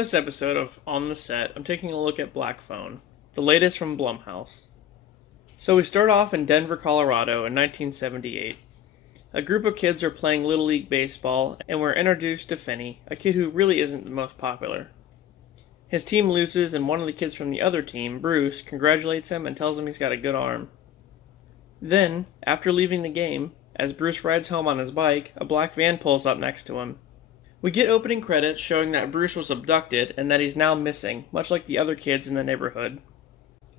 this episode of On the Set, I'm taking a look at Black Phone, the latest from Blumhouse. So we start off in Denver, Colorado in 1978. A group of kids are playing Little League Baseball, and we're introduced to Finney, a kid who really isn't the most popular. His team loses, and one of the kids from the other team, Bruce, congratulates him and tells him he's got a good arm. Then, after leaving the game, as Bruce rides home on his bike, a black van pulls up next to him. We get opening credits showing that Bruce was abducted and that he's now missing, much like the other kids in the neighborhood.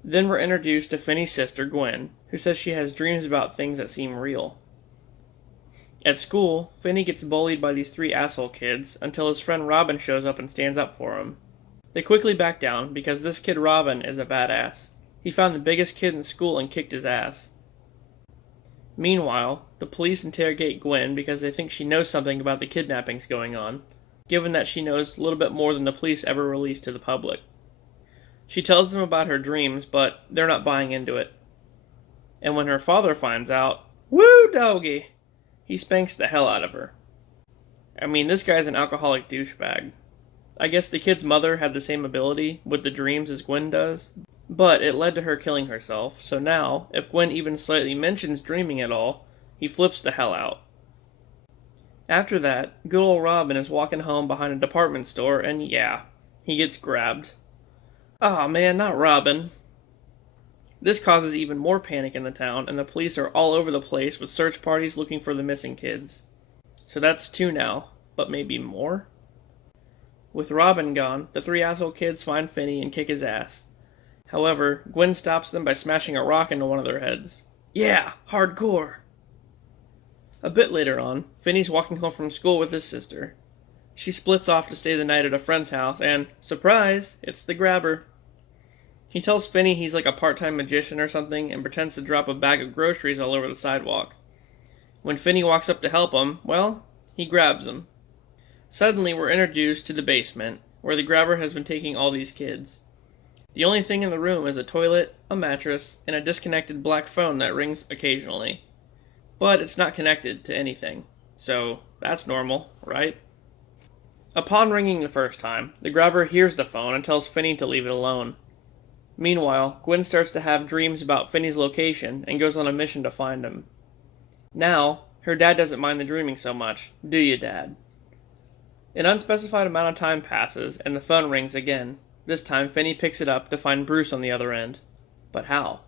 Then we're introduced to Finney's sister, Gwen, who says she has dreams about things that seem real. At school, Finney gets bullied by these three asshole kids until his friend Robin shows up and stands up for him. They quickly back down because this kid Robin is a badass. He found the biggest kid in school and kicked his ass. Meanwhile, the police interrogate Gwen because they think she knows something about the kidnappings going on, given that she knows a little bit more than the police ever released to the public. She tells them about her dreams, but they're not buying into it. And when her father finds out, woo doggy, he spanks the hell out of her. I mean, this guy's an alcoholic douchebag. I guess the kid's mother had the same ability with the dreams as Gwen does, but it led to her killing herself, so now, if Gwen even slightly mentions dreaming at all, he flips the hell out. After that, good old Robin is walking home behind a department store, and yeah, he gets grabbed. Aw man, not Robin. This causes even more panic in the town, and the police are all over the place with search parties looking for the missing kids. So that's 2 now, but maybe more? With Robin gone, the 3 asshole kids find Finney and kick his ass. However, Gwen stops them by smashing a rock into one of their heads. Yeah, hardcore! A bit later on, Finney's walking home from school with his sister. She splits off to stay the night at a friend's house, and, surprise, it's the grabber. He tells Finney he's like a part-time magician or something, and pretends to drop a bag of groceries all over the sidewalk. When Finney walks up to help him, well, he grabs him. Suddenly, we're introduced to the basement, where the grabber has been taking all these kids. The only thing in the room is a toilet, a mattress, and a disconnected black phone that rings occasionally. But it's not connected to anything, so that's normal, right? Upon ringing the first time, the grabber hears the phone and tells Finney to leave it alone. Meanwhile, Gwen starts to have dreams about Finney's location and goes on a mission to find him. Now, her dad doesn't mind the dreaming so much, do you, Dad? An unspecified amount of time passes, and the phone rings again. This time, Finney picks it up to find Bruce on the other end. But how?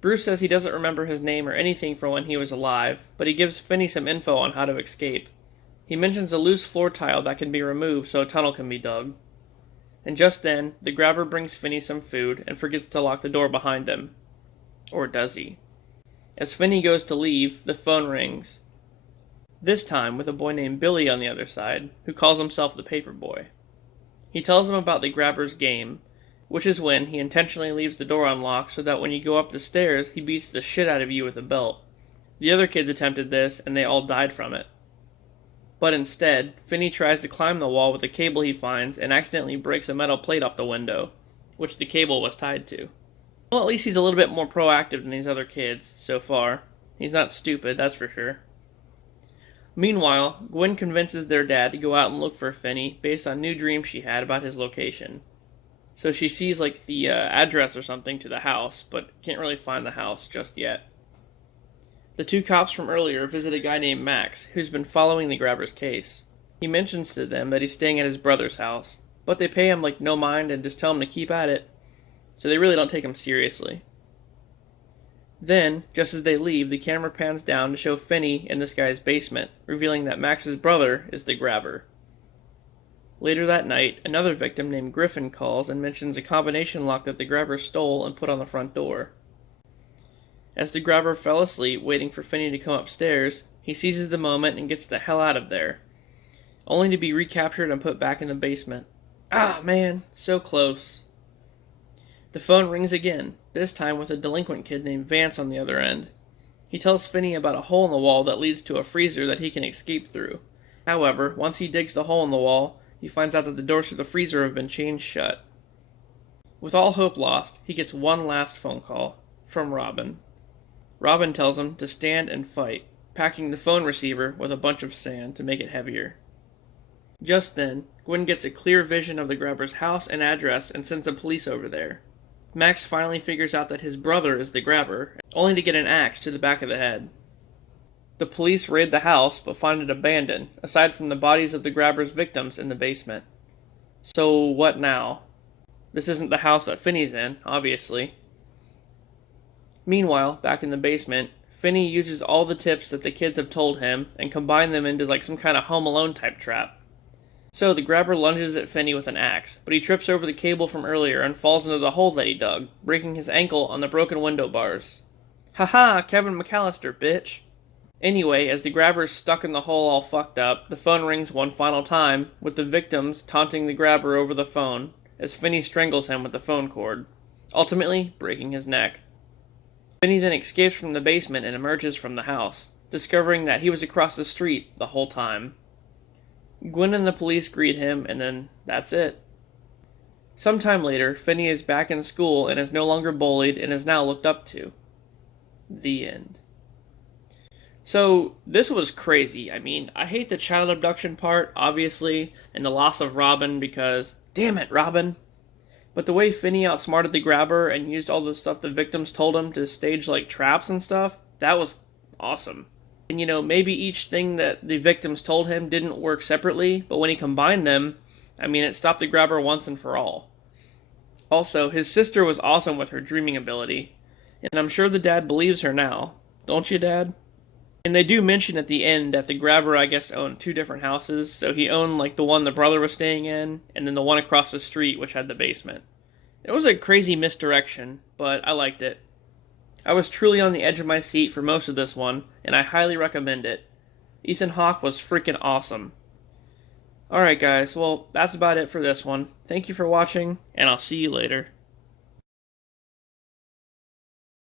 Bruce says he doesn't remember his name or anything from when he was alive, but he gives Finney some info on how to escape. He mentions a loose floor tile that can be removed so a tunnel can be dug. And just then, the grabber brings Finney some food and forgets to lock the door behind him. Or does he? As Finney goes to leave, the phone rings. This time with a boy named Billy on the other side, who calls himself the Paper Boy. He tells him about the grabber's game, which is when he intentionally leaves the door unlocked so that when you go up the stairs, he beats the shit out of you with a belt. The other kids attempted this, and they all died from it. But instead, Finney tries to climb the wall with a cable he finds and accidentally breaks a metal plate off the window, which the cable was tied to. Well, at least he's a little bit more proactive than these other kids, so far. He's not stupid, that's for sure. Meanwhile, Gwen convinces their dad to go out and look for Finney based on new dreams she had about his location. So she sees like the address or something to the house, but can't really find the house just yet. The 2 cops from earlier visit a guy named Max, who's been following the grabber's case. He mentions to them that he's staying at his brother's house, but they pay him like no mind and just tell him to keep at it, so they really don't take him seriously. Then, just as they leave, the camera pans down to show Finney in this guy's basement, revealing that Max's brother is the grabber. Later that night, another victim named Griffin calls and mentions a combination lock that the grabber stole and put on the front door. As the grabber fell asleep waiting for Finney to come upstairs, he seizes the moment and gets the hell out of there, only to be recaptured and put back in the basement. Ah, man, so close. The phone rings again, this time with a delinquent kid named Vance on the other end. He tells Finney about a hole in the wall that leads to a freezer that he can escape through. However, once he digs the hole in the wall, he finds out that the doors to the freezer have been chained shut. With all hope lost, he gets one last phone call, from Robin. Robin tells him to stand and fight, packing the phone receiver with a bunch of sand to make it heavier. Just then, Gwen gets a clear vision of the grabber's house and address and sends the police over there. Max finally figures out that his brother is the grabber, only to get an axe to the back of the head. The police raid the house, but find it abandoned, aside from the bodies of the grabber's victims in the basement. So what now? This isn't the house that Finney's in, obviously. Meanwhile, back in the basement, Finney uses all the tips that the kids have told him and combine them into like some kind of Home Alone type trap. So the grabber lunges at Finney with an axe, but he trips over the cable from earlier and falls into the hole that he dug, breaking his ankle on the broken window bars. Haha, Kevin McAllister, bitch! Anyway, as the grabber's stuck in the hole all fucked up, the phone rings one final time, with the victims taunting the grabber over the phone, as Finney strangles him with the phone cord, ultimately breaking his neck. Finney then escapes from the basement and emerges from the house, discovering that he was across the street the whole time. Gwen and the police greet him, and then that's it. Sometime later, Finney is back in school and is no longer bullied and is now looked up to. The end. So, this was crazy. I mean, I hate the child abduction part, obviously, and the loss of Robin because, damn it, Robin! But the way Finney outsmarted the grabber and used all the stuff the victims told him to stage, like, traps and stuff, that was awesome. And, maybe each thing that the victims told him didn't work separately, but when he combined them, it stopped the grabber once and for all. Also, his sister was awesome with her dreaming ability, and I'm sure the dad believes her now. Don't you, Dad? And they do mention at the end that the grabber, I guess, owned two different houses, so he owned, like, the one the brother was staying in, and then the one across the street, which had the basement. It was a crazy misdirection, but I liked it. I was truly on the edge of my seat for most of this one, and I highly recommend it. Ethan Hawke was freaking awesome. Alright guys, well, that's about it for this one. Thank you for watching, and I'll see you later.